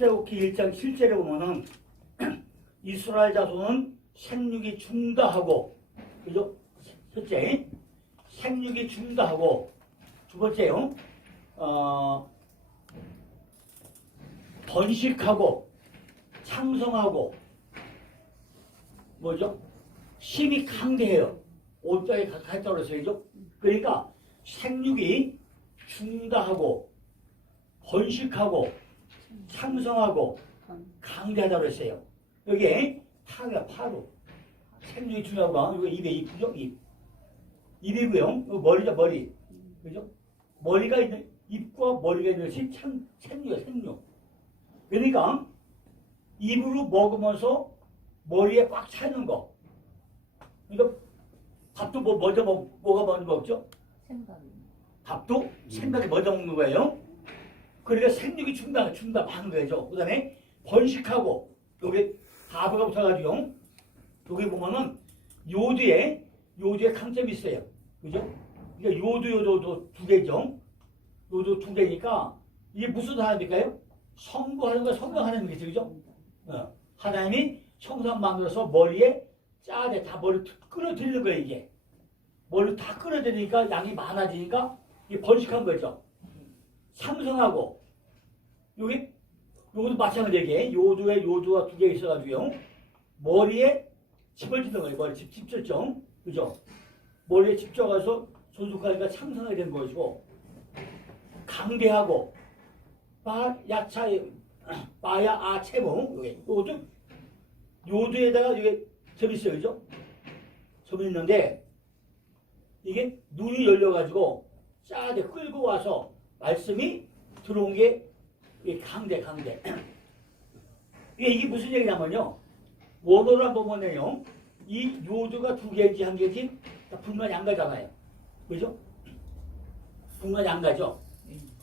출애굽기 1장 7절에 보면은 이스라엘 자손은 생육이 중다하고, 그죠? 첫째, 생육이 중다하고, 두 번째요, 번식하고, 창성하고, 뭐죠? 힘이 강대해요. 5장에 가까이 떨어져야죠. 그러니까 생육이 중다하고, 번식하고, 창성하고, 강대하다고 했어요. 여기에 파가 파로. 생육이 중요하고, 이거 입에 입죠? 입이고요. 이거 머리죠, 머리. 그죠? 머리가 있는, 입과 머리가 있는 것이 생육이에요, 생육. 그러니까, 입으로 먹으면서 머리에 꽉 차는 거. 그러니까, 밥도 뭐가 먼저 먹죠? 생각이. 밥도 생각이 먼저 먹는 거예요. 그러니까 생육이 중단하는 거죠. 그 다음에 번식하고, 여기 바보가 붙어가지고, 여기 보면은 요두에 강점이 있어요. 그죠? 그러니까 요도 두 개죠. 요도 두 개니까, 이게 무슨 하나님일까요? 성부하는 거, 성부 하나님이겠죠. 그죠? 하나님이 청산 만들어서 머리에 짜대 다 머리 끌어들이는 거예요, 이게. 머리 다 끌어들이니까 양이 많아지니까 이게 번식한 거죠. 상승하고, 요것도 마찬가지게 요두가 두 개 있어가지고요. 머리에 집어지는 거예요. 머리에 집졌죠. 그죠? 머리에 집져가서 소속하니까 상승하게 된 것이고, 강대하고, 빠야 아체모, 요것도 요두에다가 이게 점이 있어요. 그죠? 점이 있는데, 이게 눈이 열려가지고, 짜게 끌고 와서 말씀이 들어온 게 강대. 이게 무슨 얘기냐면요. 원어를 한번 보면요. 이 요두가 두 개인지 한 개인지 분간이 안 가잖아요. 그죠? 분간이 안 가죠.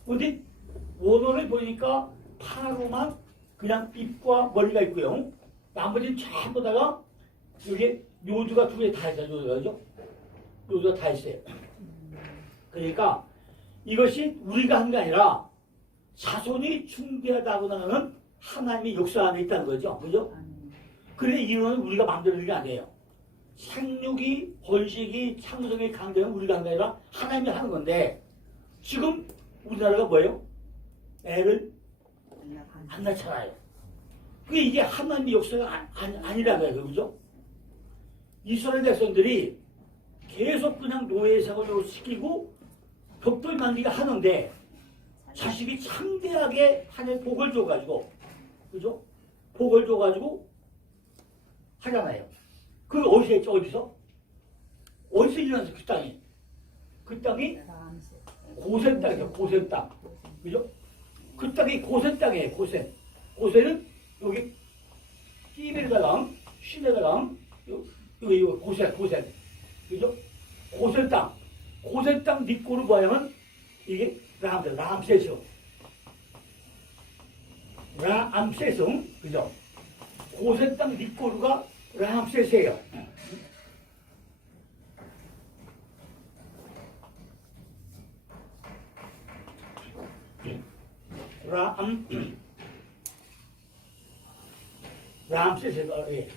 근데 원어를 보니까 파로만 그냥 입과 머리가 있고요. 나머지는 전부 다가 여기 요두가 두 개 다 있어요. 요두가 다 있어요. 그러니까 이것이 우리가 한 게 아니라 자손이 중대하다고 하는 하나님의 역사 안에 있다는 거죠. 그죠? 그런데 이거는 우리가 만드는 게 아니에요. 생육이, 번식이, 창성이, 강대는 우리가 한 게 아니라 하나님이 하는 건데, 지금 우리나라가 뭐예요? 애를 안 낳잖아요. 그게 이게 하나님의 역사가 아니라고요. 그죠? 이스라엘 백성들이 계속 그냥 노예생활을 시키고 벽돌 만들기가 하는데, 자식이 창대하게 하나님 복을 줘가지고, 그죠? 복을 줘가지고 하잖아요. 그게 어디서 했죠? 어디서 일어났어? 그 땅이. 그 땅이 고센 땅이죠. 고센 땅. 그죠? 그 땅이 고센 땅이에요. 고센. 고센은 여기 끼베르다강, 시네다강, 여기 고센. 그죠? 고센 땅. 고센 땅 밑고를 뭐냐면 이게 라암세스. 그죠? 고센 땅 밑고루가 라암세스예요. 라암세스가 예.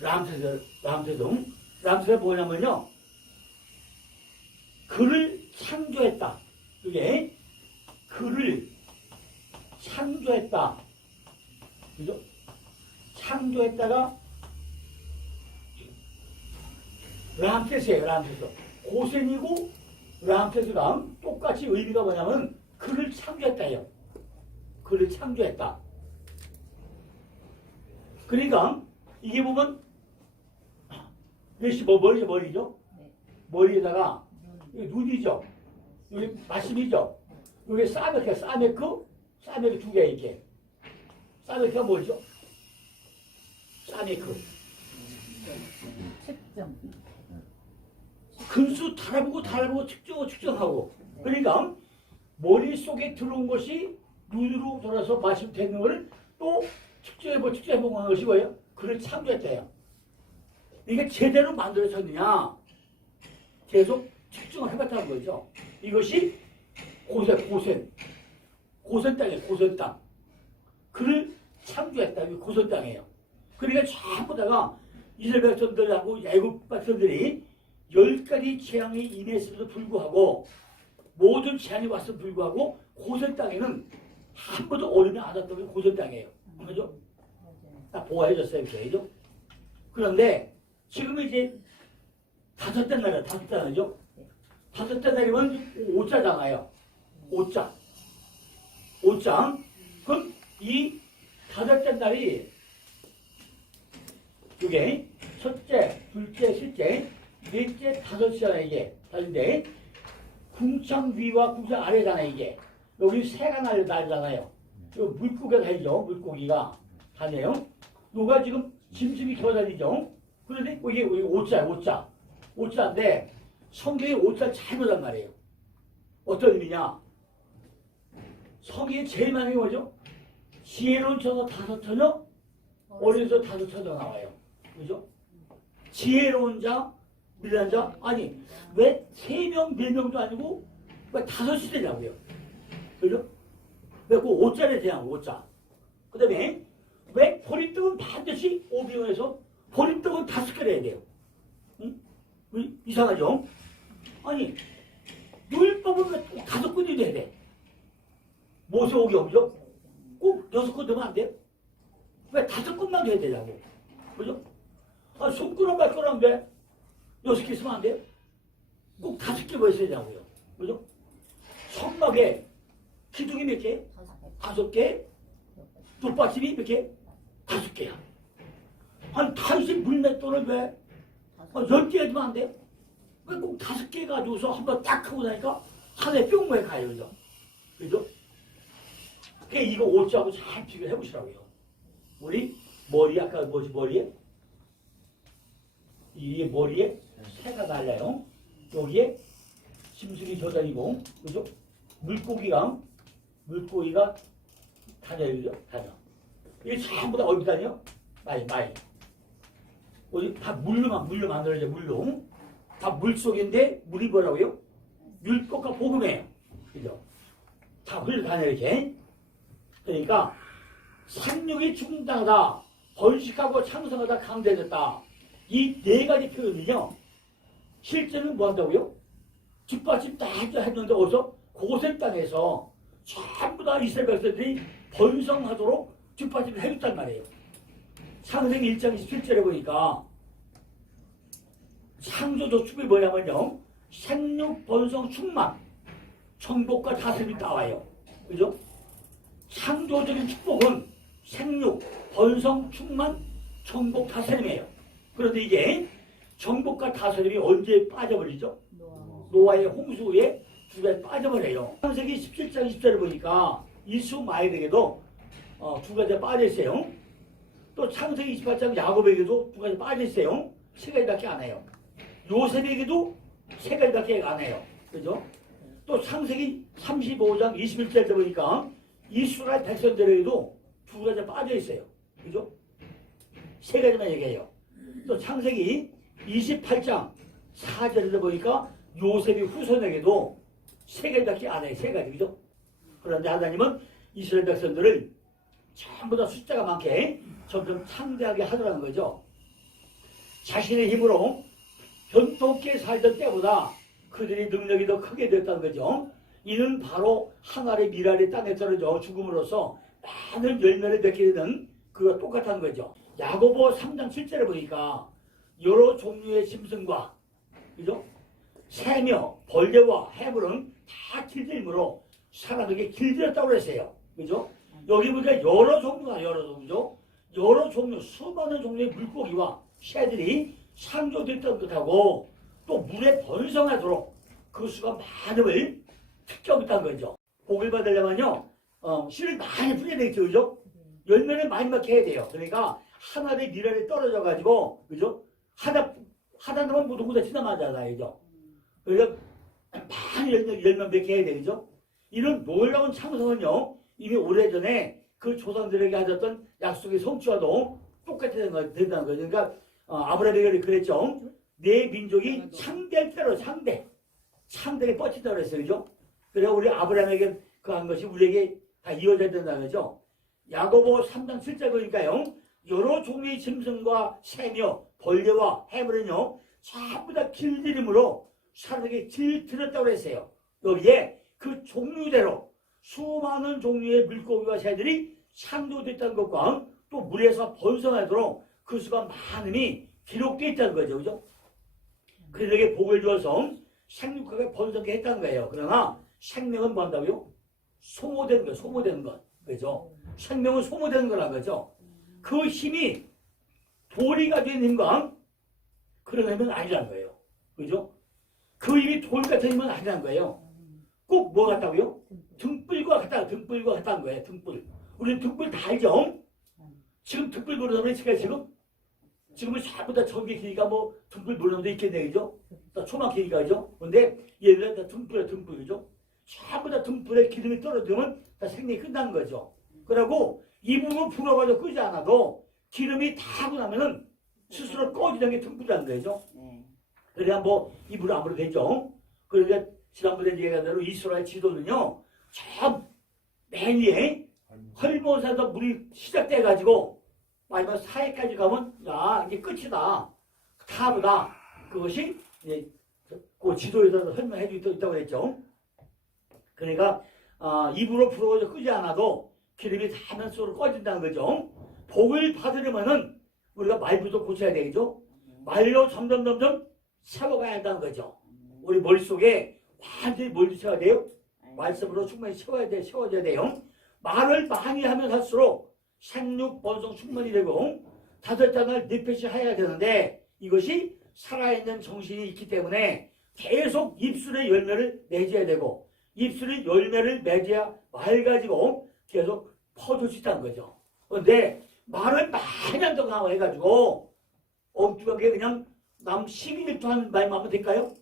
라암세스가 뭐냐면요. 그를 창조했다. 이게 그를 창조했다. 그죠? 창조했다가 람세스예요. 람세스. 고센이고 람세스랑 똑같이 의미가 뭐냐면 그를 창조했다예요. 그를 창조했다. 그러니까 이게 보면 이것이 머리죠? 머리에다가 여기 눈이죠. 여기 말씀이죠. 여기 사메크 두 개 이렇게. 사메크가 뭐죠? 사메크. 측정. 근수 달아보고 측정하고. 그러니까 머릿속에 들어온 것이 눈으로 돌아서 말씀되는 것을 또 측정해보고 하는 것이 뭐예요? 그를 창조했대요. 이게 제대로 만들어졌느냐? 계속 측정을 해봤다는 거죠. 이것이 고센. 고선 땅이에요. 고선 땅. 그를 창조했다. 이게 고선 땅이에요. 그러니까 전부 다가 이스라엘 백성들하고 애굽 백성들이 10가지 재앙이 임했음에도 불구하고 모든 재앙이 왔음에도 불구하고 고선 땅에는 한 번도 어려움이 안 왔던 게 고선 땅이에요. 그죠? 다 보호해줬어요. 그죠? 그런데 지금 이제 다섯째 날이에요. 다섯째 날이죠? 다섯째 날이면 5자잖아요. 5자. 5장. 그럼 이 다섯째 날이 이게 첫째, 둘째, 셋째, 넷째, 다섯째잖아요. 이게 다른데 궁창 위와 궁창 아래잖아요. 이게 여기 새가 날잖아요. 물고기가 다니죠. 물고기가 다녀요. 누가 지금 짐승이 겨다니죠. 그런데 이게 5자. 5자인데 성경에 5자 잘 보단 말이에요. 어떤 의미냐? 성경에 제일 많은 게 뭐죠? 지혜로운 저서 5처녀, 어린 저 5처녀 나와요. 그죠? 지혜로운 자, 미련한 자, 아니 왜 3명, 4명도 아니고 왜 5이 되냐고요. 그죠? 왜 그 5자에 대한 5자. 그 다음에 왜 보리떡은 반드시 오병에서 보리떡은 5개를 해야 돼요. 응? 이상하죠? 아니 율법은 왜 5건이 돼야 돼? 모세오경이죠? 꼭 6건 되면 안 돼요? 왜 5건만 돼야 되냐고. 그죠? 아, 손가락 발가락인데 6개 있으면 안 돼요? 꼭 5개 뭐 있어야 되냐고요. 그죠? 성막에 기둥이 몇 개? 5개? 돗받침이 몇 개? 5개야. 한 다윗이 물맷돌을 왜 10개 해주면 안 돼요? 왜 꼭 5개 가지고서 한번 딱 하고 나니까 하늘에 뿅 모여 가요. 그죠? 그죠? 그러니까 이거 옷자하고 잘 비교해 보시라고요. 우리 머리 아까 뭐지 머리에? 이게 머리에 새가 날려요. 여기에 짐승이 져다니고, 그죠? 물고기가 다녀요. 다녀. 이게 전부 다 어디 다녀? 많이. 어디 다 물로 만들어져, 물로. 다 물 속인데, 물이 뭐라고요? 율법과 복음이에요. 그죠? 다 흘러다녀, 이렇게. 그러니까, 생육이 충당하다, 번식하고 창성하다, 강대해졌다. 이 4가지 표현은요, 실제는 뭐 한다고요? 뒷받침 다 했는데, 어디서? 고센 땅에서 전부 다 이스라엘 백성들이 번성하도록 뒷받침을 해줬단 말이에요. 창세기 1장 27절에 보니까 창조적 축복이 뭐냐면요, 생육, 번성, 충만, 정복과 다스림이 나와요. 그죠? 창조적인 축복은 생육, 번성, 충만, 정복, 다스림이에요. 그런데 이게 정복과 다스림이 언제 빠져버리죠? 노아의 홍수에 두 가지 빠져버려요. 창세기 17장 20절을 보니까 이스마엘에게도 두 가지 빠져있어요. 또 창세기 28장 야곱에게도 두 가지 빠져있어요. 3가지밖에 안 해요. 요셉에게도 3가지밖에 안 해요. 그죠? 또 창세기 35장 21절에 보니까 이스라엘 백성들에게도 두 가지 빠져있어요. 그죠? 3가지만 얘기해요. 또 창세기 28장 4절에 보니까 요셉이 후손에게도 3가지밖에 안 해요. 3가지. 그죠? 그런데 하나님은 이스라엘 백성들을 전부 다 숫자가 많게 점점 창대하게 하더라는 거죠. 자신의 힘으로 변통케 살던 때보다 그들의 능력이 더 크게 됐다는 거죠. 이는 바로 항아리 미랄이 땅에 떨어져 죽음으로써 많은 열매를 맺게 되는 그와 똑같다는 거죠. 야고보 3장 7절에 보니까 여러 종류의 짐승과, 그죠? 새며 벌레와 해물은 다 길들이므로 사람에게 길들였다고 그랬어요. 그죠? 여기 보니까 여러 종류죠. 여러 종류, 수많은 종류의 물고기와 새들이 창조됐던 것하고 또 물에 번성하도록 그 수가 많음을 특정했다는 거죠. 복을 받으려면요, 씨를 많이 뿌려야 되겠죠. 그죠? 열매를 많이 받게 해야 돼요. 그러니까 하나의 미랄이 떨어져가지고, 그죠? 하다 보면 무동무다 지나가잖아요. 그죠? 그러니까 많이 열매 맺게 해야 되죠. 이런 놀라운 창성은요, 이미 오래전에 그 조상들에게 하셨던 약속의 성취와도 똑같이 된다는 거죠. 그러니까 아브라함에게 그랬죠. 내 민족이 창대할 때로 창대하게 뻗친다고 그랬어요. 그죠? 그래서 우리 아브라함에게 그 한 것이 우리에게 다 이어져야 된다는 거죠. 야고보 3장 7절 보니까요. 여러 종류의 짐승과 새며 벌레와 해물은요. 전부 다 길들임으로 사람에게 길들였다고 했어요. 여기에 그 종류대로 수많은 종류의 물고기와 새들이 창조됐다는 것과 또 물에서 번성하도록 그 수가 많음이 기록되어 있다는 거죠. 그죠? 그들에게 복을 주어서 생육하게 번성하게 했다는 거예요. 그러나 생명은 뭐 한다고요? 소모되는 거예요. 소모되는 것. 그죠? 생명은 소모되는 거란 거죠. 그 힘이 돌이 가진 힘과 그런 힘은 아니라는 거예요. 그죠? 그 힘이 돌 같은 힘은 아니라는 거예요. 꼭 뭐 같다고요? 등불과 같다. 등불과 같다는 거예요. 등불. 우리 등불 다 알죠? 지금 등불 보는 사람이 지금은 전부 다 전기 기기가 뭐 등불 보는 사람도 있겠네. 그죠? 초막 기기가 그죠? 근데 얘들은 다 등불이야. 등불. 그죠? 전부 다 등불에 기름이 떨어지면 다 생명이 끝나는 거죠. 그러고 이 부분 불어가지고 끄지 않아도 기름이 다 하고 나면은 스스로 꺼지는 게 등불이라는 거죠. 그래야 뭐 이 불이 아무래도 되죠. 그러니까 지난번에 얘기한 대로 이스라엘 지도는요. 저 맨 위에 헐모산에서 물이 시작돼가지고 마지막 사해까지 가면 야 이게 끝이다. 타브다. 그것이 이제 그 지도에서 설명해 주고 있다고 그랬죠. 그러니까 입으로 불어가지고 끄지 않아도 기름이 다 하면 속으로 꺼진다는 거죠. 복을 받으려면은 우리가 말부터 고쳐야 되겠죠. 말로 점점 채워가야 한다는 거죠. 우리 머릿속에 완전히 뭘 채워야 돼요? 말씀으로 충분히 채워져야 돼요. 말을 많이 하면 할수록 생육, 번성 충만이 되고 다섯 장을 리핏이 해야 되는데 이것이 살아있는 정신이 있기 때문에 계속 입술의 열매를 맺어야 되고 입술의 열매를 맺어야 말 가지고 계속 퍼줄 수 있다는 거죠. 그런데 말을 많이 한다고 해가지고 엉뚱하게 그냥 남 12m 하는 말만 하면 될까요?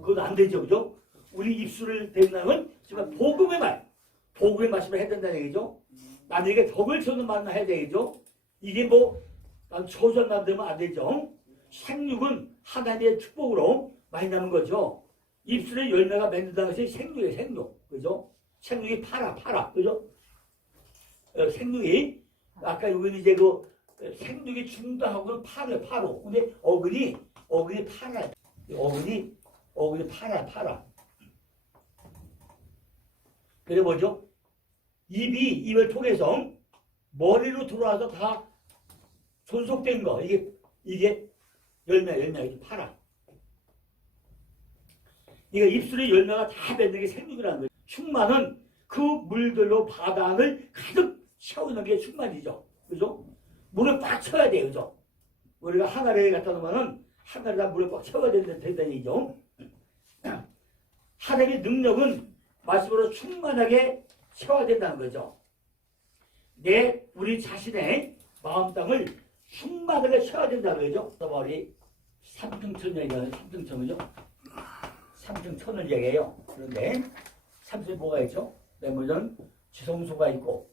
그건 안 되죠. 그죠? 우리 입술을 대는 정말 복음의 말, 복음의 말씀을 해야 된다는 얘기죠. 남에게 덕을 주는 말만 해야 되겠죠. 이게 뭐 난 초전만 되면 안 되죠. 생육은 하나님의 축복으로 많이 나는 거죠. 입술의 열매가 맺는다는 것이 생육이에요. 생육. 그죠? 생육이 파라. 그죠? 생육이 아까 여기는 이제 그 생육이 중도하고는 파로. 근데 어근이 파라. 어근이 파라. 그래 뭐죠? 입을 통해서 머리로 들어와서 다 존속된 거. 이게 열매 이렇게 파라. 이거 입술의 열매가 다 맺는 게 생육이라는 거예요. 충만은 그 물들로 바닥을 가득 채우는 게 충만이죠. 그죠? 물을 꽉 채워야 돼요. 그죠? 우리가 항아리에 갖다 놓으면은 항아리에다 물을 꽉 채워야 된다는 얘기죠. 하나님의 능력은 말씀으로 충만하게 채워야 된다는 거죠. 우리 자신의 마음 땅을 충만하게 채워야 된다는 거죠. 머리 3등천 얘기하는 3등천이죠. 3등천을 얘기해요. 그런데 3등천에 뭐가 있죠? 먼저는 지성소가 있고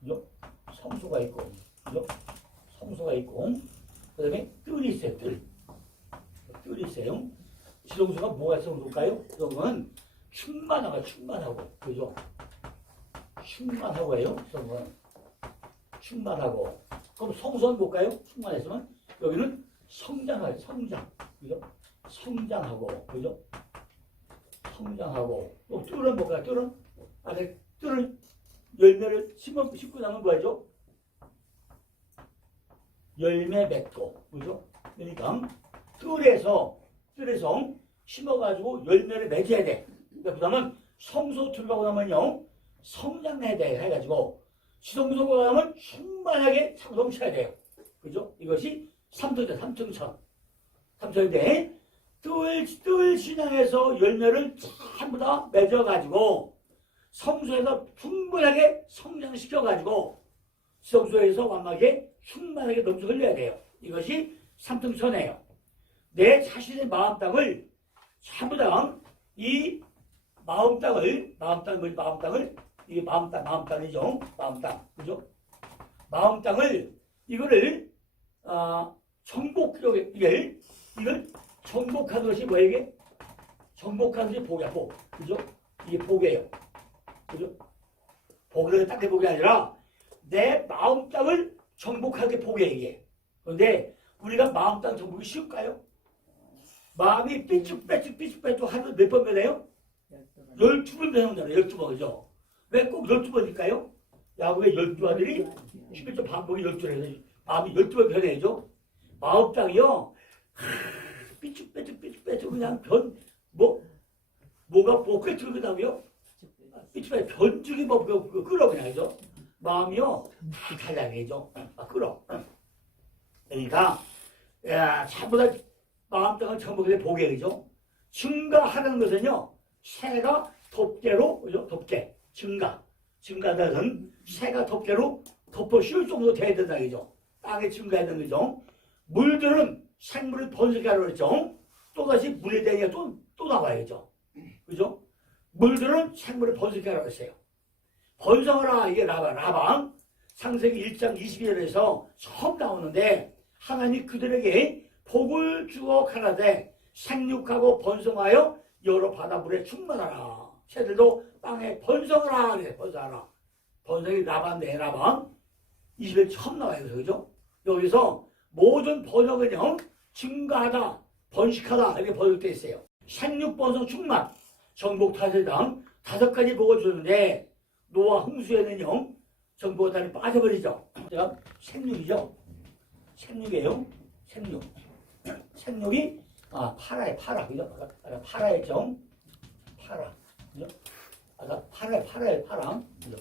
그죠? 성소가 있고 그죠? 성소가 있고 그 다음에 뜰이 있어요. 뜰이 있어요. 지성소가 뭐가 성소일까요? 그건 충만하고 그죠? 충만하고 해요. 충만하고 그럼 성소는 뭘까요? 충만했으면 여기는 성장 그죠? 성장하고 그죠? 성장하고 또 뜰은 뭘까요? 뜰은 안에 뜰을 열매를 심고 나면 뭐죠? 열매 맺고 그죠? 그러니까 뜰에서 심어가지고 열매를 맺어야 돼. 그 다음은 성소 들어가고 나면요 성장해야 돼 해가지고 지성소가 가면 충만하게 넘쳐야 돼요. 그죠? 이것이 3등천인데 뜰 신앙에서 열매를 전부 다 맺어가지고 성소에서 충분하게 성장시켜가지고 지성소에서 완벽하게 충만하게 넘쳐 흘려야 돼요. 이것이 3등천이에요. 내 자신의 마음 땅을 전부 다 이 마음 땅을 이게 마음 땅이죠. 마음 땅. 그죠? 마음 땅을 이거를 이걸 정복하는 것이 뭐예요? 이게 정복하는 것이 복이야. 복. 그죠? 이게 복이에요. 그죠? 복을 땅에 복이 아니라 내 마음 땅을 정복하게 복이야 이게. 그런데 우리가 마음 땅 정복이 쉬울까요? 마음이 삐죽빼죽 하루 몇 번 변해요? 12번 변한다고요. 12번 그죠? 왜 꼭 12번일까요? 야곱의 12아들이 11조 반복이 12해서 마음이 12번 변해야죠. 마음 땅이요. 삐죽빼죽 그냥 뭐가 목에 들어가다고요? 삐죽빼죽 변죽이 끌어 그냥 그죠? 마음이요. 달달하게죠. 끌어. 그러니까 전부 다 마음 땅을 정복해 복이에요. 그죠? 증가하는 것은요. 새가 덮개로 그죠? 덮개. 증가되는 새가 덮개로 덮어 씌울 정도 돼야 된다 그죠? 땅에 증가해야 되는 거죠. 물들은 생물을 번식하라고 그랬죠. 또다시 물에 대니까 또 나와야죠. 그죠? 물들은 생물을 번식하라고 했어요. 번성하라 이게 라방 창세기 1장 22절에서 처음 나오는데 하나님이 그들에게 복을 주어 가라되 생육하고 번성하여 여러 바다물에 충만하라. 새들도 땅에 번성하라 그래. 번성하라. 번성이 라반데 라방 20일 처음 나와요. 그죠? 여기서 모든 번역은요 증가하다 번식하다 이렇게 번역되어 있어요. 생육 번성 충만 정복 타세당 5가지 복을 주는데 노아 홍수에는요 정복의 달이 빠져버리죠. 제가 생육이죠. 생육이에요. 생육이 파라 그죠? 아까 파라였죠. 파라 그죠? 아까 파라 그죠?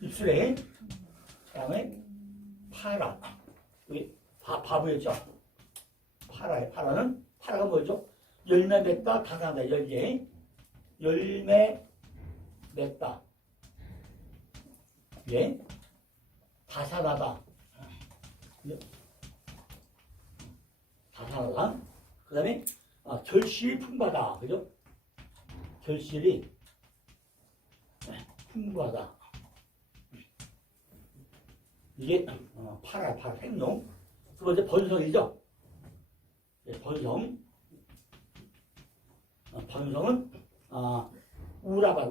입술에 그다음에 파라 여기 바보였죠. 파라가 뭐죠? 열매 맺다 다산다 열매 맺다 예 다산하다 다산하다 그 다음에 결실이 풍부하다 그죠? 결실이 풍부하다 이게 파라 생룡. 두 번째 번성이죠. 네, 번성은 우라바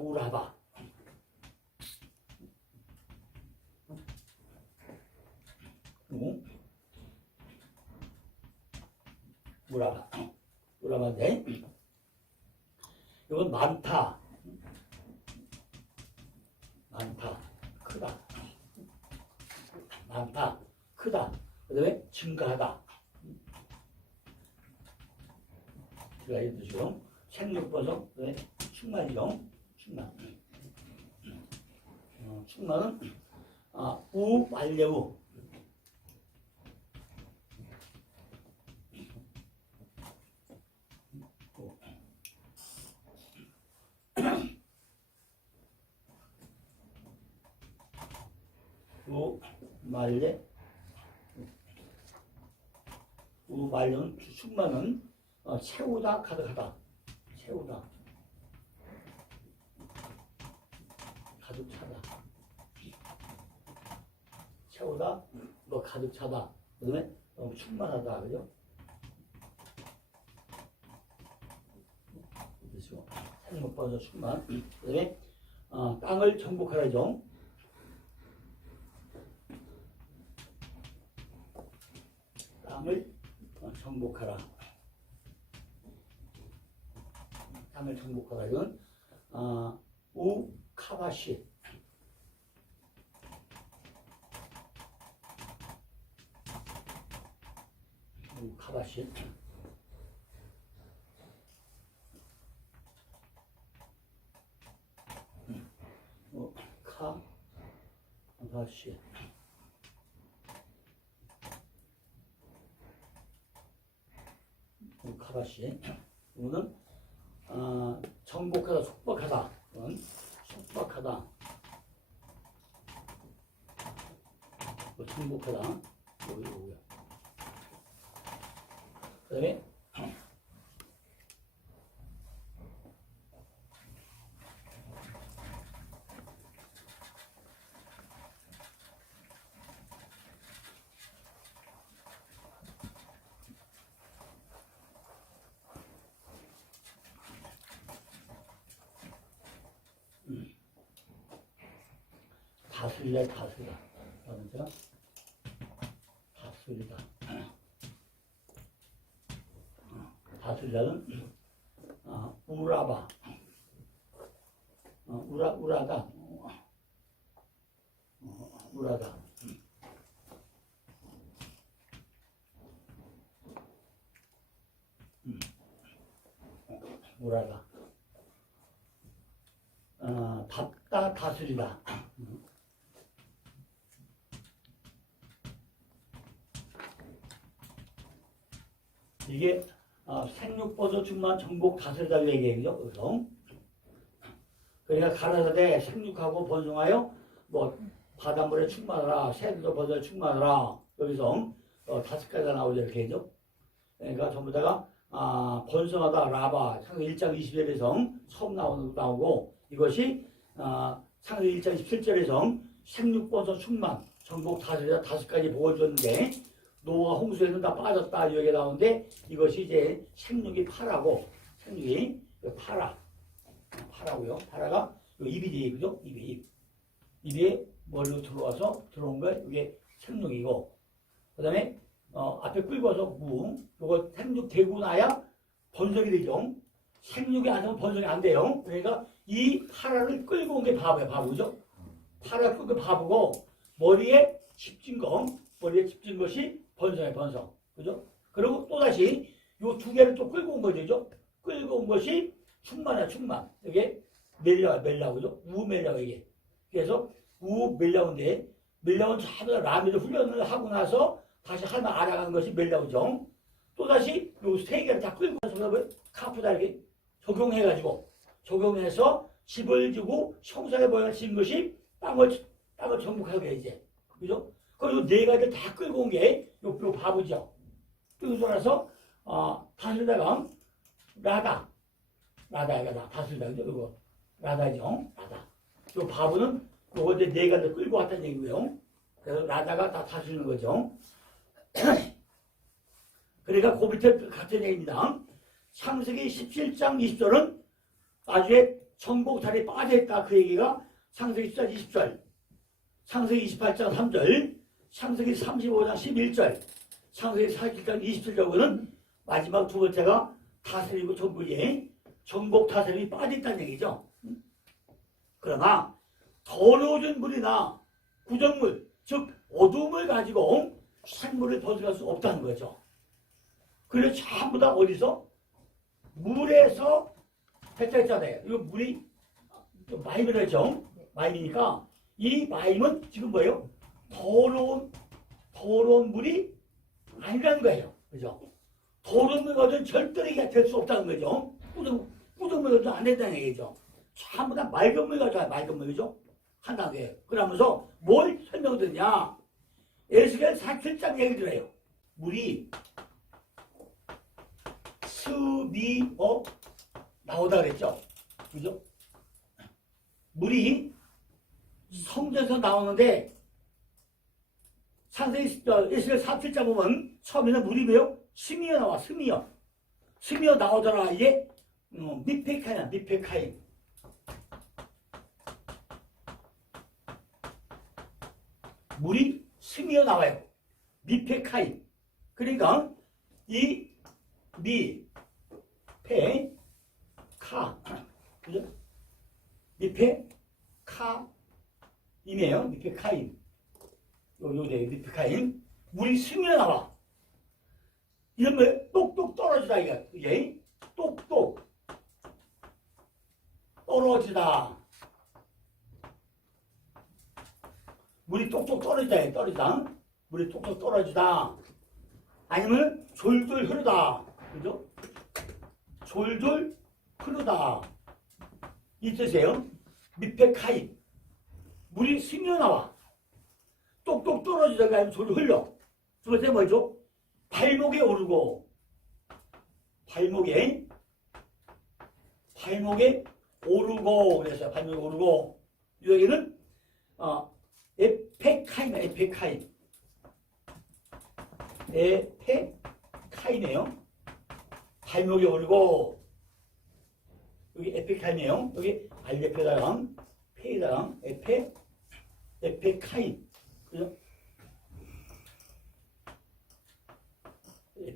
우라바인데 이건 많다 크다 그 다음에 증가하다 제가 예를 들죠. 생육버섯 그 다음에 충만이죠. 충만은 우완려우 우말려는 충만은 채우다 가득하다 가득 차다 채우다 가득 차다 그다음에 충만하다 그죠? 그렇죠. 생목버섯 충만 그다음에 땅을 정복하라죠. 땅을 정복하라. 이건 우카바시 카바시 이거는 정복하다 속박하다 정복하다 요거야. 그다음에 다스리다, 다스리다. 그러니까 다스리다. 다스리다는 우라바. 우라다. 우라다. 우라다. 답다, 다스리다. 이게 생육버섯 충만 정복 다스리다고 얘기해요. 그래서 그러니까 가라사대 생육하고 번성하여 뭐 바닷물에 충만하라, 새들도 버섯에 충만하라. 여기서 5가지가 나오죠. 이렇게 해죠. 그러니까 전부 다가 번성하다 라바 창세기 1장 20절에서 처음 나오고 이것이 창세기 1장 17절에서 생육버섯 충만 정복 다스리다 5가지 보여줬는데 노아가 홍수에는 다 빠졌다 여기에 나오는데 이것이 이제 생육이 파라고 생육이 파라고요. 파라가 입이지 그죠? 입에 머리로 들어와서 들어온 거 이게 생육이고 그 다음에 앞에 끌고 와서 요거 생육 되고 나야 번성이 되죠. 생육이 안 되면 번성이 안 돼요. 그러니까 이 파라를 끌고 온 게 바보예요. 바보 그죠? 파라 끌고 바보고 머리에 집진 것이 번성이에요. 번성 그죠? 그리고 또다시 요 2개를 또 끌고 온 거죠. 끌고 온 것이 충만이야. 충만. 이게 멜라고 그죠? 우멜라고 이게. 그래서 우멜라고인데 멜라고는 전부 다 라미를 훈련을 하고 나서 다시 하나 알아가는 것이 멜라고죠. 또다시 요 3개를 다 끌고 와서 카프다 이렇게 적용해서 집을 지고 형상의 모양을 지은 것이 땅을 정복하게 이제 그죠? 그리고 4가지를 다 끌고 온 게 요 바보죠. 그러고 나서 다스리다가 라다가 다스리다 그죠? 이거 라다죠. 라다. 요 바보는 요거 이제 4가지를 끌고 왔다는 얘기고요. 그래서 라다가 다 다스리는 거죠. 그러니까 그 밑에 같은 얘기입니다. 창세기 17장 20절은 나중에 정복살이 빠져있다 그 얘기가 창세기 14장 20절, 창세기 28장 3절, 창세기 35장 11절, 창세기 47장 27절은 마지막 2번째가 다스리고 정복 다스림이 빠져있다는 얘기죠. 그러나 더러워진 물이나 구정물, 즉 어둠을 가지고 생물을 벗어날 수 없다는 거죠. 그래서 전부 다 어디서? 물에서 배출했잖아요. 이거 물이 마임이라죠. 마임이니까 이 마임은 지금 뭐예요? 더러운 물이 아니라는 거예요. 그죠? 더러운 물 가지고는 절대로 될 수 없다는 거죠. 꾸정물 가지고는 안 된다는 얘기죠. 전부 다 맑은 물 가지고 맑은 물이죠. 한다는 거예요. 그러면서 뭘 설명드리냐? 에스겔 47장 얘기 들어요. 물이 스미어 나오다 그랬죠. 그죠? 물이 성전에서 나오는데 창세기 에스겔 47장 보면 처음에는 물이 왜요? 스미어 나와. 스미어 나오더라. 이게 미페카이야. 미페카인. 물이 스미어 나와요. 미페카인. 그러니까 이 미페카 그죠? 미페카임이에요. 미페카임. 요새 미페카임. 물이 스미어 나와. 이런 거 똑똑 떨어지다 이게 똑똑 떨어지다. 물이 똑똑 떨어지다. 물이 똑똑 떨어지다. 아니면 졸졸 흐르다. 그죠? 졸졸 흐르다. 이 뜻이에요. 미페카인. 물이 스며 나와. 똑똑 떨어지다가 아니면 졸졸 흘러. 두 번째 뭐죠? 발목에 오르고. 발목에 오르고. 그래서 발목에 오르고. 여기는 에페카인이에요. 에페카이네요. 발목이 오르고 여기 에페카이네요. 여기 알레페다랑 페이다랑 에페 에페카임. 그죠?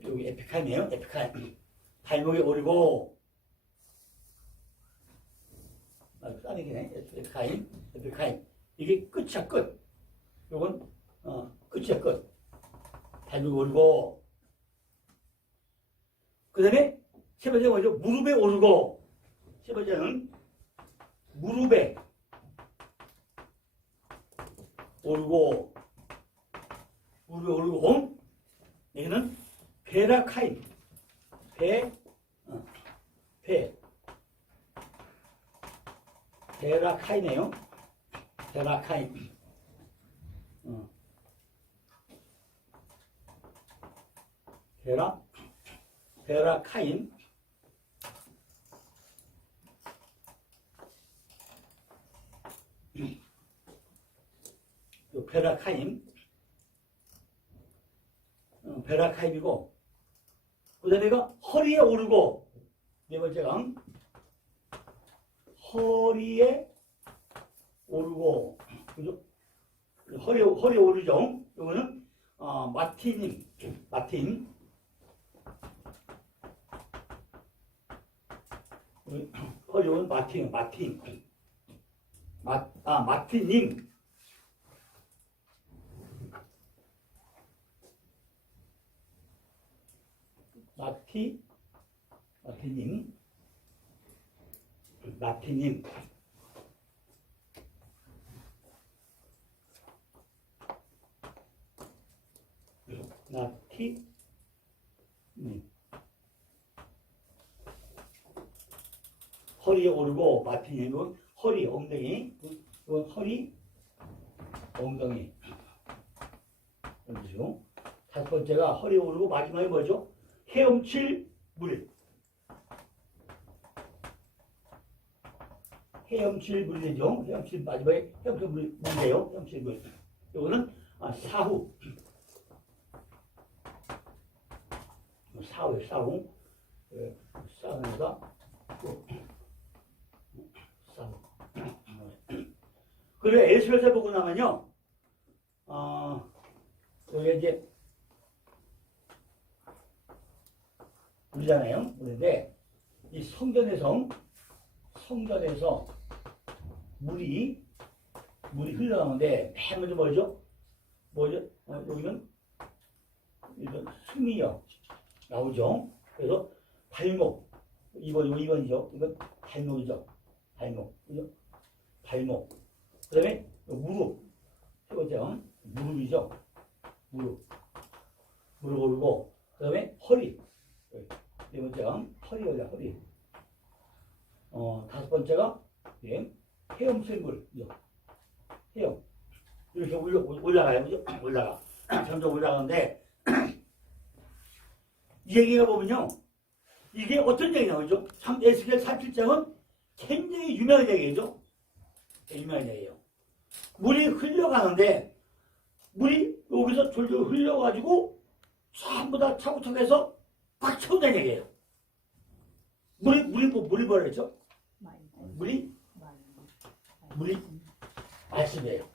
여기 에피카임이에요. 에피카임. 발목에 오르고. 싸니기네. 에피카임. 에피카임. 이게 끝이야, 끝. 요건, 끝이야, 끝. 발목에 오르고. 그 다음에 세 번째 뭐죠? 무릎에 오르고. 세 번째는 무릎에 오르고. 무릎에 오르고. 여기는 베라카임. 베라카임이에요. 베라카임. 베라카임. 베라카임. 베라카임이고, 그 다음에 이거 허리에 오르고, 네 번째가 허리에 오르고, 그죠? 허리에 오르죠? 이거는, 마틴. 허리에 오는 마틴님. 마틴님. 허리에 오르고, 마틴님은 허리, 엉덩이. 이건 허리, 엉덩이. 그렇죠? 다섯 번째가 허리에 오르고, 마지막에 뭐죠? 헤엄칠 물. 헤엄칠 물이죠. 헤엄칠, 마지막에 헤엄칠 물이에요. 헤엄칠 물. 이거는 사후. 사후에 사후. 사후에다 사후. 그래 에스겔서 보고 나면요. 여기 이제 물이잖아요. 그런데 이 성전에서 물이 흘러가는데 맨 먼저 뭐죠? 여기는 이런 숨이요 나오죠. 그래서 발목 2번이죠. 이건 발목이죠. 그죠? 발목. 그다음에 무릎. 세 번째 무릎이죠. 무릎 오르고. 그다음에 허리. 네 번째가 허리. 다섯 번째가 헤엄칠 물. 헤엄. 이렇게 올라가요. 그죠? 올라가. 점점 올라가는데 이 얘기가 보면요. 이게 어떤 얘기냐, 그죠? 에스겔 37장은 굉장히 유명한 얘기죠. 유명한 얘기예요. 물이 흘러가는데 물이 여기서 졸졸 흘러가지고 전부 다 차고차고해서 꽉 채운다는 얘기예요. 물이 뭐라 그랬죠? 물이 말씀이에요.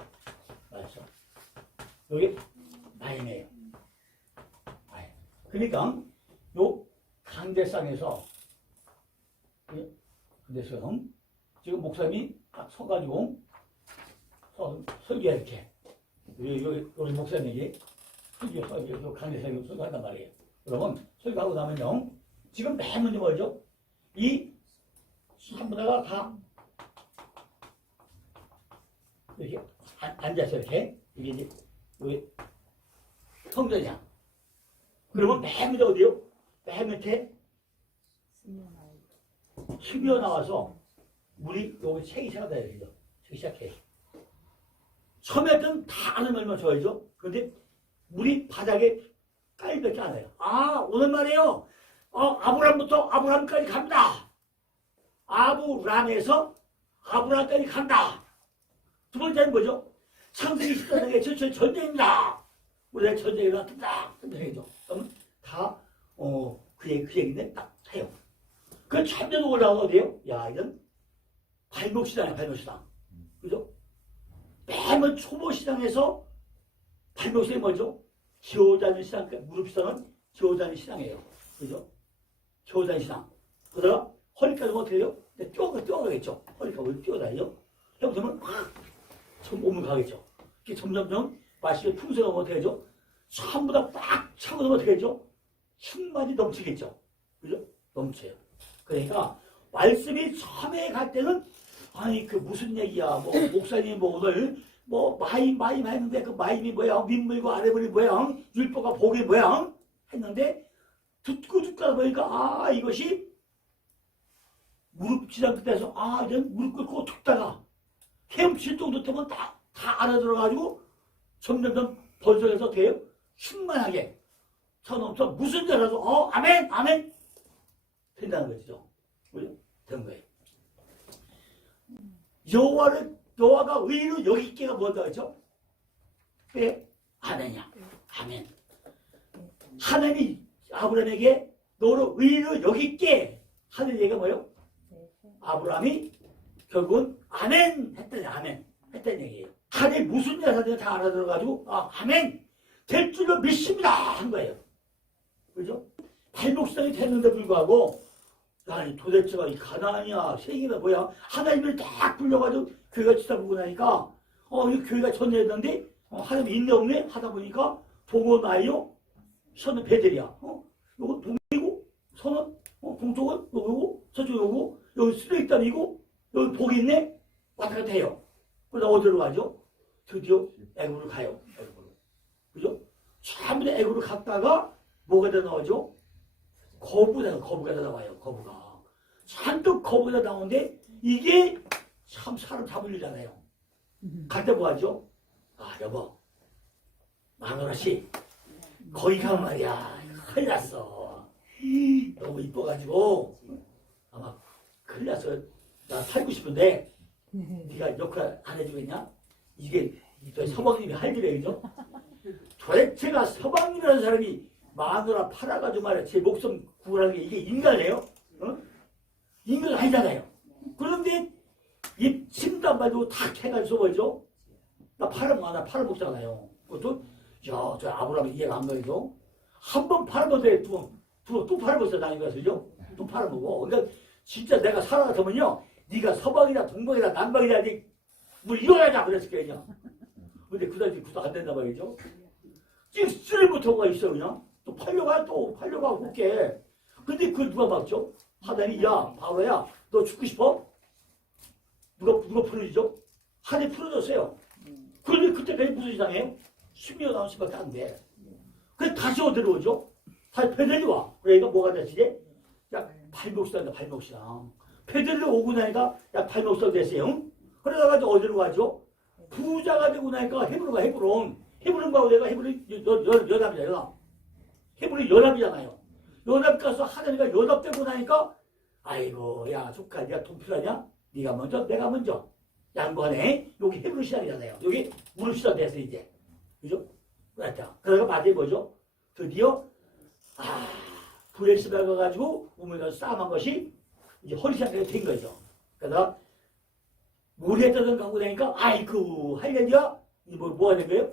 말씀. 여기 마임이에요. 그러니까 요 강대상에서 지금 목사님이 딱 서가지고 설교해 이렇게 우리 목사님이 설교 강대상에 설교한단 말이에요. 그러면 설교하고 나면요 지금 맨 먼저 뭐죠? 이 한부다가 다 이렇게 앉아서 이렇게 이게 이제 여기 성전이야. 그러면 맨 밑에 어디요? 맨 밑에 스며 나와서 물이 여기 색이 시작하다 이거죠. 색이 시작해. 처음에 했던 다 아는 말만 좋아하죠. 그런데 물이 바닥에 깔밖에 안 해요. 오늘 말이에요. 아브람부터 아브람까지 갑니다. 아브람에서 아브람까지 간다. 두 번째는 뭐죠? 창세기 14장에 전쟁입니다. 우리가 전쟁이 일어났다. 전쟁이죠. 그러면 다 그 얘기인데 딱 해요. 그 전쟁도 올라가면 어디에요? 야, 이건 발목시장이야, 발목시장. 그죠? 맨 초보 시장에서 발목시장이 뭐죠? 기어다니는 시장, 무릎 시장은 기어다니는 시장이에요. 그죠? 기어다니는 시장. 그러다가 허리까지 어떻게 해요? 뛰어가겠죠. 허리가 왜 뛰어다니죠? 해보면 확 몸을 가겠죠. 이게 점점점 맛이 풍성하면 어떻게 하죠? 전부 다 딱 차고 나면 어떻게 하죠? 충만이 넘치겠죠. 그죠? 넘쳐요. 그러니까 말씀이 처음에 갈 때는 아니 그 무슨 얘기야? 뭐 목사님 뭐 오늘 뭐 마임 했는데 그 마임이 뭐야? 민물과 아래물이 뭐야? 율법과 복이 뭐야? 했는데 듣고 보니까 아 이것이 무릎 지장 끝에서 아 이제 무릎 꿇고 듣다가 헤엄칠 정도 되면 다 알아들어가지고 점점점 번성해서 돼요. 충만하게 선언서 무슨 자라도 아멘 아멘 된다는 거죠. 그죠? 된 거예요. 여호와가 의로 여기 있게가 뭔가 하죠? 왜 아멘이야. 아멘. 하나님이 아브라함에게 너로 의로 여기 있게 하는 얘기가 뭐예요? 아브라함이 결국은 아멘 했다는 얘기예요. 하나님 무슨 자사들이 다 알아들어가지고 아멘 될 줄로 믿습니다 한 거예요. 그죠? 발목시장이 됐는데 불구하고 아니 도대체가 이 가나안이야 세계가 뭐야 하나님을 딱 불러가지고 교회가 치다보고 나니까 이 교회가 전해졌는데 하나님 있네 없네 하다 보니까 동은 아이요 서는 베델이야. 요거 동이고 서는 동쪽은 요거고 서쪽은 요거 여기 쓰레기 땅이고 여기 복이 있네 왔다 갔다 해요. 그러다 어디로 가죠? 드디어 애굽으로 가요. 애굽으로. 그죠? 전부 다 애굽으로 갔다가 뭐가 다 나오죠? 거부가 다 나와요. 거부가. 잔뜩 거부가 다 나오는데 이게 참 사람 잡을 일이잖아요. 갈 때 뭐 하죠? 아 여보 마누라씨 거기 가면 말이야 큰일 났어. 너무 이뻐가지고 아마 큰일 났어. 나 살고 싶은데 네가 역할 안 해주겠냐? 이게 저희 서방님이 할 일이에요. 그죠? 도대체가 서방님이라는 사람이 마누라 팔아가지고 말이야 제 목숨 구하는 게 이게 인간이에요? 인간 아니잖아요. 그런데 이 침도 말도 다 해가지고 뭐죠? 나 팔아먹잖아요. 그것도 저 아브라함이 이해가 안 가죠? 한 번 팔아먹어야 또 팔아먹었어 나중에 가서죠? 또 팔아먹어. 그러니까 진짜 내가 살아가서면요 네가 서방이다 동방이다 남방이다 뭐 이거야자 그랬을 거야. 근데 그다지 그도 안 된다 말이죠. 지금 쓰레부터가 있어 그냥 또 팔려고 하고 그렇게. 근데 그걸 누가 막죠? 하다니 야 바로야 너 죽고 싶어? 누가 풀어주죠? 하나님 풀어줬어요. 그런데 그때까지 무슨 이상해요? 10년 남은 수밖에 안 돼. 그래서 다시 어디로 오죠? 다시 베델리 와. 그러니까 뭐가 됐지? 야 발목시장이다 발목시장. 베델리 오고 나니까 야 발목시장 됐어요. 응? 그러다가 어디로 가죠? 부자가 되고 나니까 헤브론 가 헤브론 가고 내가 헤브론 연합이잖아. 헤브론 연합이잖아요. 연합 가서 하나님과 연합되고 나니까 아이고 야 조카 네가 돈 필요하냐? 네가 먼저 내가 먼저 양보하네. 여기 헤브론 시장이잖아요. 여기 무릎 시장 됐어 이제. 그죠? 그랬다. 그러다가 마지막에 뭐죠? 드디어 브레스가 가가지고 우물에서 싸움한 것이 이제 허리 시장이 된 거죠. 그러다가 물에 떠든 가고 나니까 아이고 할렐루야 뭐 하는 거예요?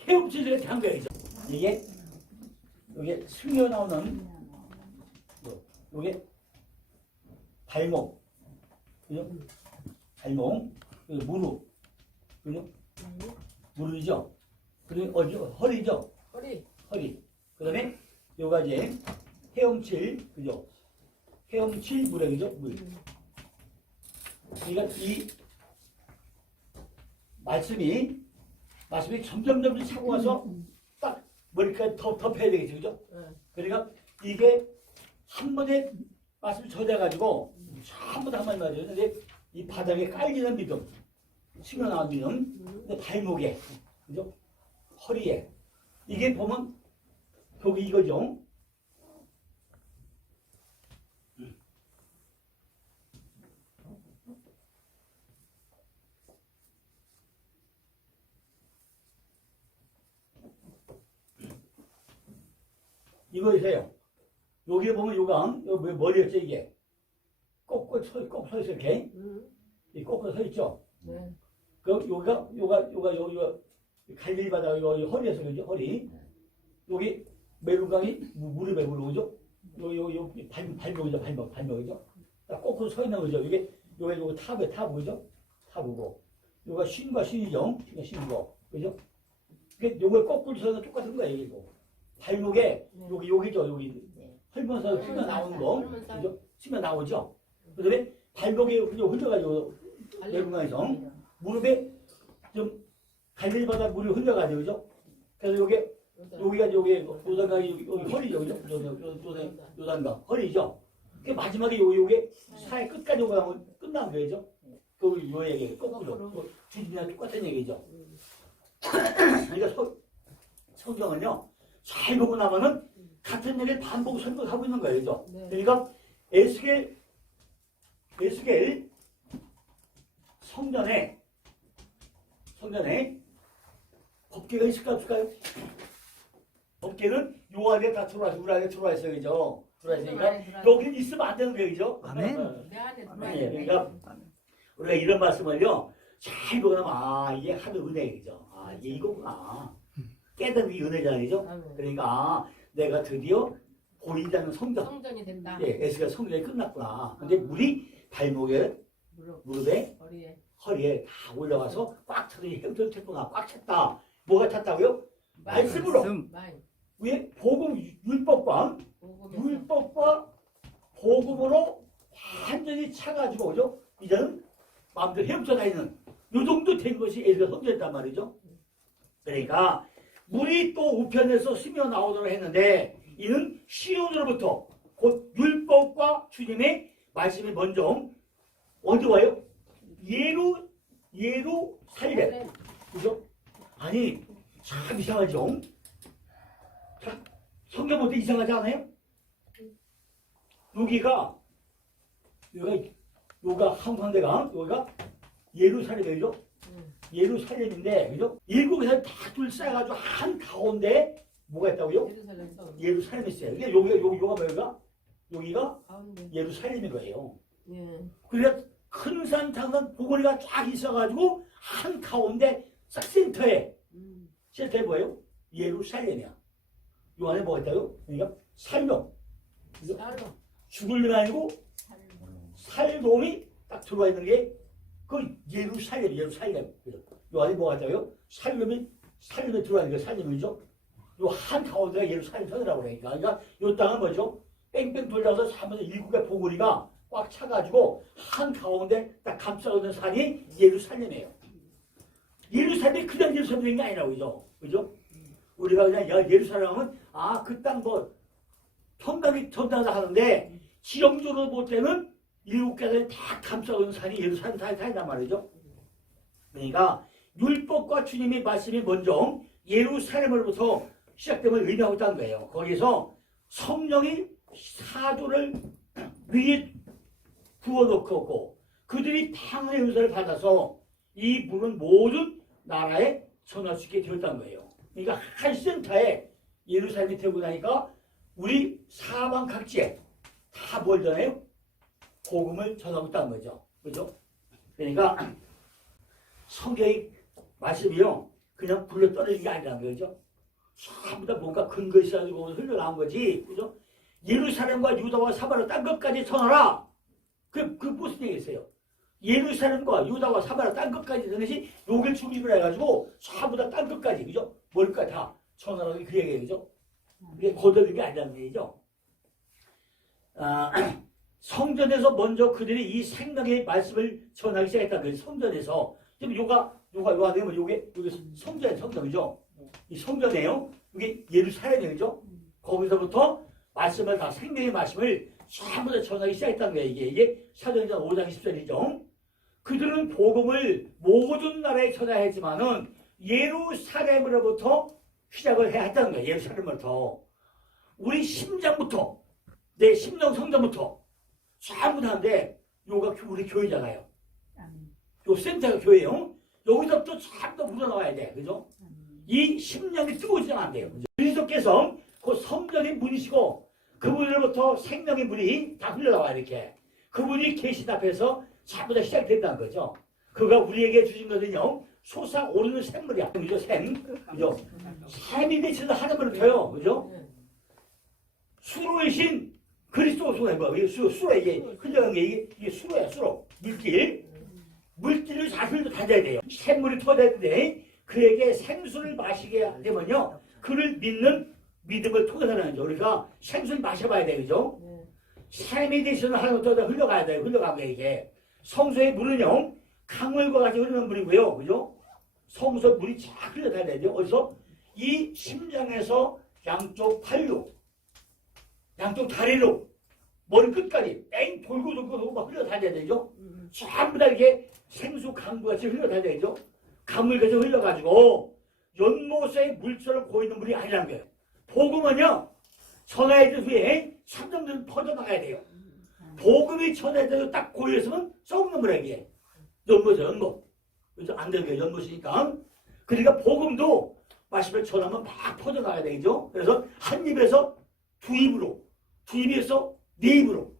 헤엄치기가 된 거예요. 이게 스며 나오는 요게 발목 그죠? 발목 무릎 그죠? 무릎이죠? 그리고 어디죠? 허리죠? 허리 그 다음에 요가 이제 헤엄칠 그죠? 헤엄칠 무릎이죠? 물 그러니까 이 말씀이 점점 차고 와서 딱 머리까지 덮여야 되겠죠, 그죠? 그러니까 이게 한 번에 말씀이 젖어가지고 전부 다 한 번에 맞아요. 근데 이 바닥에 깔리는 믿음, 치고 나온 믿음, 근데 발목에, 그죠? 허리에 이게 보면 여기 이거죠. 이거 보세요. 여기 보면 요강, 여기 머리였죠, 이게. 꼭 서 있어, 이렇게. 이 꼭 서 있죠? 네. 그 여기가 갈릴리 바다 여기 허리에서 그죠? 허리. 여기 매루강이 무릎에 물어오죠? 여기 발목이죠, 발목이죠? 딱 거꾸로 서 있는 거죠. 요게 탑에 그죠? 탑이고. 요가 신과 신이죠? 신과 그죠? 요걸 거꾸로 서서 똑같은 거예요, 이거. 발목에 여기죠, 여기. 헐면서 치면 나오는 거. 그죠? 치면 나오죠? 그 다음에 발목에 흘려가지고 매루강에서 무릎에 좀 갈릴리 바다 물이 흘려가지고 그죠? 그래서 여기가 요단강이 여기 허리죠, 그죠? 요단강 허리죠. 그 마지막에 요게 사의 끝까지 오가면 끝난 거죠. 요 얘기 거꾸로 주진이랑 똑같은 얘기죠. 그러니까 성경은요 잘 보고 나면은 같은 얘기를 반복 설명하고 있는 거예요, 그죠? 그러니까 에스겔 성전에 법궤가 있을까 없을까요? 법궤는 요 안에 다 들어와 있어요. 우리 안에 들어와 있어요. 그죠? 들어와 있으니까 여기 있으면 안 되는 거예요. 그죠? 아멘. 내 안에 들어와 네, 있는 그러니까 우리가 이런 말씀을요 잘 보고 나면 이게 하도 은혜죠. 이게 이거구나. 깨닫는 게 은혜잖아요. 그죠? 그러니까 내가 드디어 보이지 않는 성전이 된다. 에스겔 성전이 끝났구나. 근데 물이 발목에 무릎에 허리에 다 올라가서 꽉 차더니 헤엄쳤구나. 꽉 찼다. 뭐가 찼다고요? 말씀으로. 왜? 복음 율법과 복음으로 완전히 차가지고 그죠? 이제는 마음대로 헤엄쳐 다니는 요 정도 된 것이 에스겔 성전이란 말이죠. 그러니까 물이 또 우편에서 스며 나오도록 했는데 이는 시온으로부터 곧 율법과 주님의 말씀이 먼저 어디 와요? 예루살렘. 그죠? 아니 참 이상하죠? 참, 성경 볼 때 이상하지 않아요? 여기가 한강대가 여기가 예루살렘이죠? 예루살렘인데 그죠? 일곱에서 다 둘러싸여가지고 한 가운데 뭐가 있다고요? 예루살렘이 있어요. 이게 여기가 예루살렘인 거예요. 그래서 큰 산 장산 보거리가 쫙 있어가지고 한 가운데 싹 센터에 뭐예요? 예루살렘이야. 요 안에 뭐가 있다고요? 그러니까 살롬. 죽을 일 아니고 살롬이 딱 들어와 있는 게 그 예루살렘. 요 안에 뭐가 있다고요? 살롬이 들어와 있는 게 살림이죠. 요 한 가운데가 예루살렘 선이라고 그러니까. 그러니까 요 땅은 뭐죠? 뺑뺑 돌려서 3분의 1국의 보거리가 꽉 차가지고 한 가운데 딱 감싸고 있는 산이 예루살렘이에요. 예루살렘이 그냥 예루살렘인 게 아니라고 그죠? 우리가 그냥 예루살렘 하면 그 땅 평강이 전당을 하는데 지형적으로 볼 때는 7개를 다 감싸고 있는 산이 예루살렘 산이란 말이죠. 그러니까 율법과 주님의 말씀이 먼저 예루살렘으로부터 시작됨을 의미하고 있다는 거예요. 거기서 성령이 사도를 위에 부어놓고 그들이 탕의 은사를 받아서 이 물은 모든 나라에 전할 수 있게 되었다는 거예요. 그러니까 한 센터에 예루살렘이 되고 나니까 우리 사방 각지에 다 뭘 전해요? 복음을 전하고 있다는 거죠. 그죠? 그러니까 성경의 말씀이요 그냥 불러 떨어진 게 아니라는 거죠. 전부 다 뭔가 근거 있어가지고 흘러나온 거지. 그죠? 예루살렘과 유다와 사마리아 딴 것까지 전하라. 그 무슨 얘기겠어요? 예루살렘과 유다와 사마리아 딴 것까지 전하시 요길 중립을 해가지고 전부 다 딴 것까지 그죠? 뭘까 다 전하라고 그 얘기예요. 그죠? 그게 거둬들인 게 아니라는 얘기죠. 성전에서 먼저 그들이 이 생명의 말씀을 전하기 시작했다는 거예요. 성전에서 지금 요가 되면 요게 성전이죠. 이 성전이에요. 이게 예루살렘이죠. 거기서부터 말씀을 다 생명의 말씀을 전부 다 전하기 시작했다는 거예요. 이게 사도행전 5장 10절이죠. 그들은 복음을 모든 나라에 전해야 했지만은 예루살렘으로부터 시작을 해야 했다는 거예요. 예루살렘부터 우리 심장부터 내 심령 성전부터 전부 다 하는데 요가 우리 교회잖아요. 요 센터가 교회예요. 여기서부터 전부 다 우러나와야 돼. 그죠? 이 심령이 뜨거워지면 안 돼요. 그리스도께서 그 성전의 문이시고 그분으로부터 생명의 물이 다 흘러나와요. 이렇게 그분이 계신 앞에서 전부 다 시작된다는 거죠. 그가 우리에게 주신 것은요 솟아오르는 샘물이야. 그죠? 샘. 그죠? 샘이 되시는 하나님을 펴요. 그죠? 수로이신 그리스도 수로에 뭐 수로 이게 흘러간 게 이게 수로야. 수로. 물길을 잘 흘러 다녀야 돼요. 샘물이 터져야 되는데 그에게 생수를 마시게 되면요 그를 믿는 믿음을 통해서는 거죠. 우리가 생수를 마셔봐야 돼요. 그죠? 샘이 되시는 하나님부터 흘러가야 돼요. 흘러가면 이게 성소의 물은요 강물과 같이 흐르는 물이고요. 그죠? 성소 물이 쫙 흘러다녀야 되죠. 어디서? 이 심장에서 양쪽 팔로 양쪽 다리로 머리 끝까지 뺑 돌고 막 흘러다녀야 되죠. 전부 다 이렇게 생수 강물같이 흘러다녀야죠. 강물같이 흘러가지고 연못의 물처럼 고이는 물이 아니라는 거예요. 복음은요 전해진 후에 3년 퍼져나가야 돼요. 복음이 전해져서 딱 고였으면 썩는 물에게 연못이죠. 연못. 그래서 안 되는 거예요. 연못이니까. 그러니까 복음도 마시면 전하면 막 퍼져나가야 되죠. 그래서 한 입에서 두 입으로, 두 입에서 네 입으로,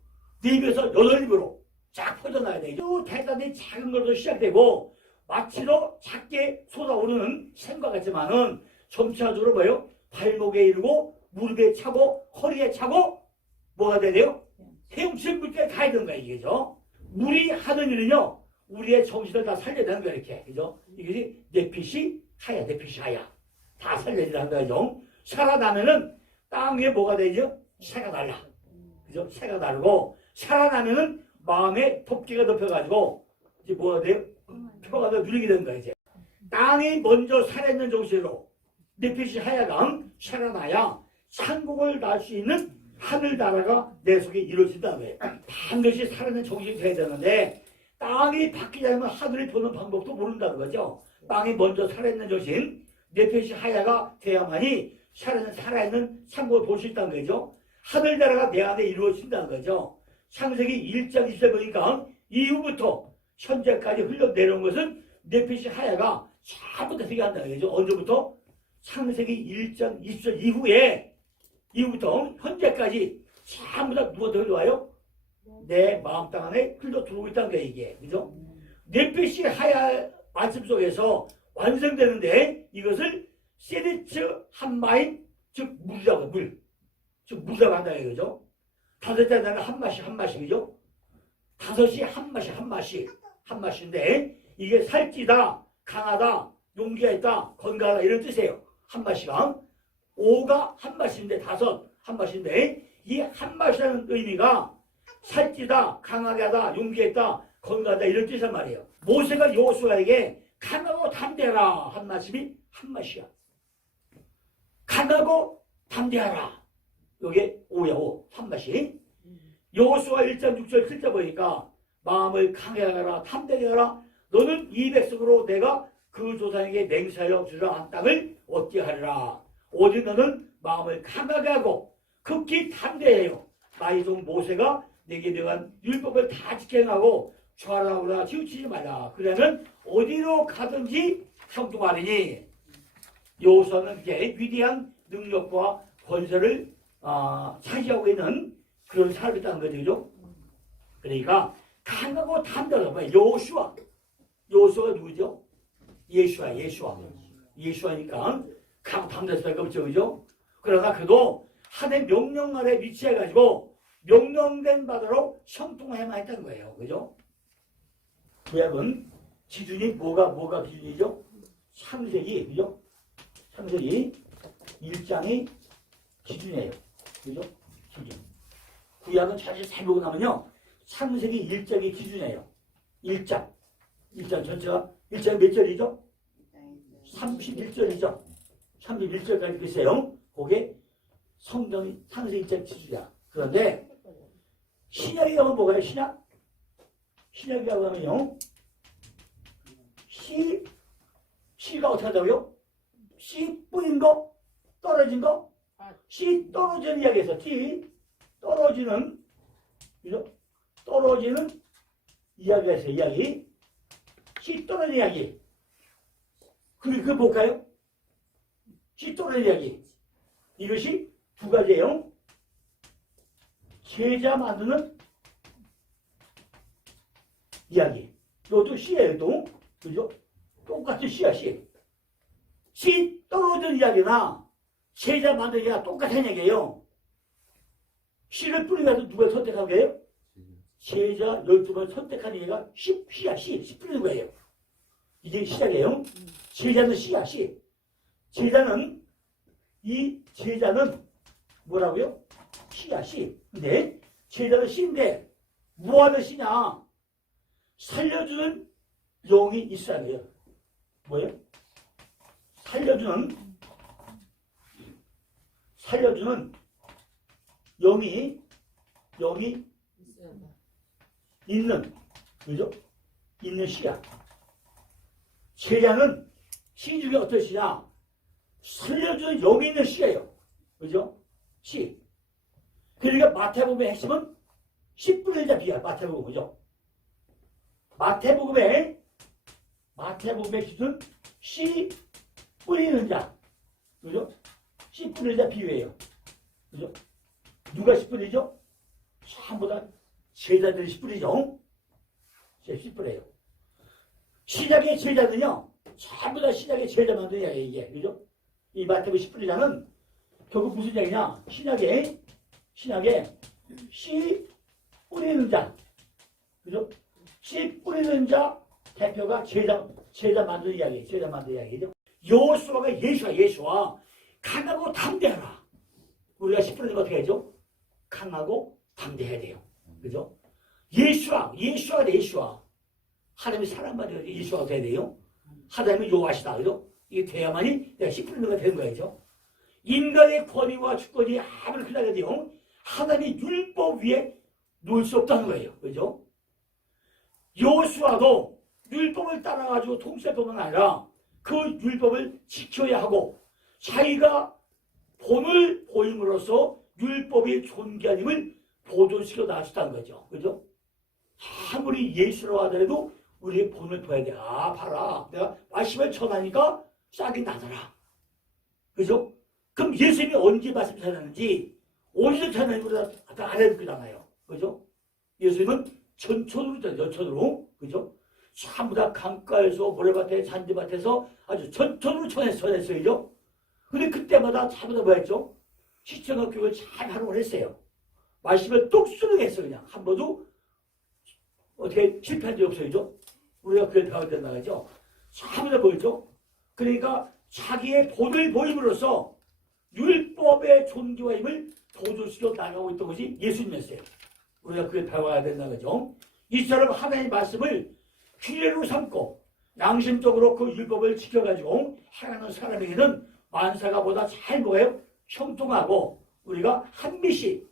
네 입에서 여덟 입으로 쫙 퍼져나가야 되죠. 대단히 작은 것도 시작되고 마치로 작게 솟아오르는 샘과 같지만은 점차적으로 뭐예요? 발목에 이르고 무릎에 차고 허리에 차고 뭐가 돼요? 헤엄칠 물까지 가야 되는 거야 이게죠. 물이 하는 일은요 우리의 정신을 다 살려야 되는 거야 이렇게. 그죠? 이것이 내핏이 하야 내핏이 하야 다 살려야 되는 거죠. 살아나면은 땅 위에 뭐가 되죠? 새가 날라. 그죠? 새가 나르고 살아나면은 마음에 덮개가 덮여가지고 이제 뭐가 돼요? 표가 더 누리게 되는 거야 이제. 땅이 먼저 살아있는 정신으로 내핏이 하야가 살아나야 천국을 날 수 있는 하늘나라가 내 속에 이루어진다는 거예요. 반드시 살아있는 정신이 돼야 되는데 땅이 바뀌지 않으면 하늘이 도는 방법도 모른다는 거죠. 땅이 먼저 살아있는 정신 내핏이 하야가 돼야만이 살아있는 천국을 볼 수 있다는 거죠. 하늘나라가 내 안에 이루어진다는 거죠. 창세기 1장 20절 보니까 이후부터 현재까지 흘러내려온 것은 내핏이 하야가 전부 다 되게 한다는 거죠. 언제부터? 창세기 1장 20절 이후부터 현재까지 전부 다 누가 더 흘러와요? 내 마음 땅 안에 흘러 들어오고 있다는 거예요 이게. 그죠? 내핏이 하야 말씀 속에서 완성되는데 이것을 세리츠 한마인 즉 물이라고 물. 즉 물이라고 한다 이거죠. 다섯 자나는 한 마씩 그죠? 다섯이 한 마씩인데 이게 살찌다, 강하다, 용기가 있다, 건강하다 이런 뜻이에요. 한 마씩가 5가 한 마씩인데 다섯 한 마씩인데 이 한 마씩이라는 의미가 살찌다, 강하게 하다, 용기가 있다, 건강하다 이런 뜻이란 말이에요. 모세가 여호수아에게 강하고 담대하라 한 말씀이 한 마씩이야. 강하고 담대하라. 요게 5야 5. 한 마씩. 여호수아 1장 6절 7절 보니까 마음을 강하게 하라 담대하게 하라 너는 이 백성으로 내가 그 조상에게 맹세하여 주라 한 땅을 얻게 하리라. 오직 너는 마음을 강하게 하고 극히 담대해요. 나의 종 모세가 내게 명한 율법을 다 지켜나고 좌라우라 치우치지 말라. 그러면 어디로 가든지 형통하리니. 여호수아는 이제 위대한 능력과 권세를 차지하고 있는 그런 사람이었다는 거죠. 그죠? 그러니까 강하고 담대하다. 여호수아가 누구죠? 예수아니까 강하고 담대할 수밖에 없죠. 그죠? 그러나 그도 하나님의 명령 아래 위치해가지고 명령된 바대로 형통해야만 했다는 거예요. 그죠? 구약은 기준이 뭐가 기준이죠? 창세기, 그죠? 창세기 1장이 기준이에요. 그죠? 기준. 구약은 사실 잘 보고 나면요. 창세기 1장이 기준이에요. 1장 전체가 1장 몇 절이죠? 31절이죠. 31절까지 글쎄요. 그게 성경이 창세기 1장 기준이야. 그런데 신약에 가면 뭐가요? 신약에 가면요. 씨가 어떻게 하다고요? 씨 뿌린 거? 떨어진 거? 씨 떨어지는 이야기에서 떨어지는 그죠? 떨어지는 이야기가 있어요. 이야기. 씨 떨어지는 이야기. 그게 뭘까요? 씨 떨어지는 이야기. 이것이 두 가지예요. 제자 만드는 이야기. 너도 씨예요, 또. 그죠? 똑같은 씨야, 씨. 씨 떨어진 이야기나 제자 만들기가 똑같은 얘기예요. 씨를 뿌리면서 누가 선택한 거예요? 제자 12번 선택한 얘기가 씨야, 씨 뿌리는 거예요. 이게 시작이에요. 제자는 씨야, 씨. 제자는, 이 제자는 뭐라고요? 씨야, 씨. 근데 제자는 씨인데 뭐하는 씨냐? 살려주는 영이 있어야 돼요. 뭐예요? 살려주는 영이 있는, 그죠? 있는 씨야. 제자는 씨 중에 어떤 씨냐? 살려주는 영이 있는 씨예요. 그죠? 씨. 그러니까 마태복음의 핵심은 씨 뿌리는 자 비야. 마태복음, 그죠? 마태복음의 기준 씨 뿌리는 자. 그죠? 씨 뿌리는 자 비유예요. 그죠? 누가 씨 뿌리죠? 전부 다 제자들이 씨 뿌리죠? 씨 뿌려요. 시작의 제자는요, 전부 다 시작의 제자 만드는 이야기예요, 이게. 그죠? 이 마태복음 씨 뿌리자는 결국 무슨 이야기냐? 신약에 씨 뿌리는 자. 그죠? 씨 뿌리는 자 대표가 제자 만드는 이야기예요. 제자 만드는 이야기죠. 여호수아가 예수와 강하고 담대하라. 우리가 씨 뿌리는 거 어떻게 하죠? 강하고 담대해야 돼요. 그죠? 예수와. 하나님이 사람만 예수가 돼야 돼요. 하나님은 여호와시다. 그죠? 이게 돼야만이 내가 씨 뿌리는 거 되는 거죠. 인간의 권위와 주권이 아무리 크다고 돼요. 하나님의 율법 위에 놓을 수 없다는 거예요. 그죠? 여호수아도 율법을 따라가지고 통치할 뿐만 아니라 그 율법을 지켜야 하고 자기가 본을 보임으로써 율법이 존귀한 힘을 보존시켜 나가셨다는 거죠. 그죠? 아무리 예수라고 하더라도 우리의 본을 보여야 돼. 아, 봐라. 내가 말씀을 전하니까 싹이 나더라. 그죠? 그럼 예수님이 언제 말씀 전하는지 어디서 전하는지 우리가 다 알아야 되잖아요. 그죠? 예수님은 전천으로, 그죠? 전부 다 강가에서 모래밭에 잔디밭에서 아주 전천으로 전했어요. 그죠? 근데 그때마다 전부 다 뭐 했죠? 시청학 교육을 잘 활용을 했어요. 말씀을 똑수르게 했어요. 그냥 한 번도 어떻게 실패한 적이 없어요. 그죠? 우리가 그걸 배워야 된다. 그죠? 전부 다 뭐였죠? 그러니까 자기의 본을 보임으로써 율법의 존귀와 힘을 보존시켜 나가고 있던 것이 예수님이었어요. 우리가 그걸 배워야 된다. 그죠? 이 사람 하나님의 말씀을 기례로 삼고 양심적으로 그 율법을 지켜가지고 행하는 사람에게는 만사가 보다 잘 뭐예요? 형통하고 우리가 한 미씩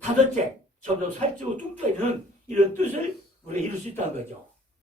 다섯째 점점 살찌고 뚱뚱해지는 이런 뜻을 우리가 이룰 수 있다는 거죠.